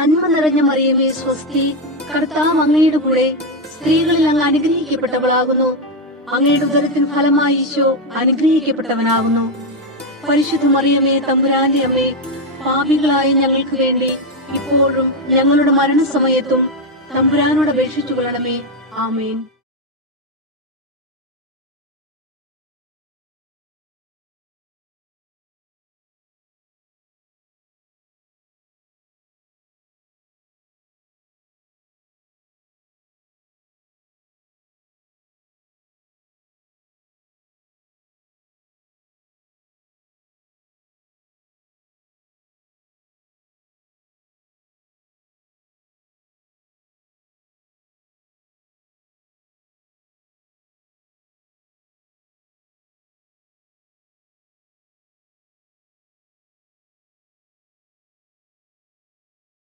നന്മ നിറഞ്ഞ മറിയമേ സ്വസ്തി, കർത്താവ് അങ്ങയുടെ കൂടെ സ്ത്രീകളിൽ അങ്ങ് അനുഗ്രഹിക്കപ്പെട്ടവളാകുന്നു. അങ്ങയുടെ ഉദരത്തിൻ ഫലമായി ഈശോ അനുഗ്രഹിക്കപ്പെട്ടവനാകുന്നു. പരിശുദ്ധ മറിയമേ തമ്പുരാന്റെ അമ്മേ, പാപികളായ ഞങ്ങൾക്ക് വേണ്ടി ഇപ്പോഴും ഞങ്ങളുടെ മരണസമയത്തും തമ്പുരാനോട് അപേക്ഷിച്ചു കൊള്ളണമേ. ആമേൻ.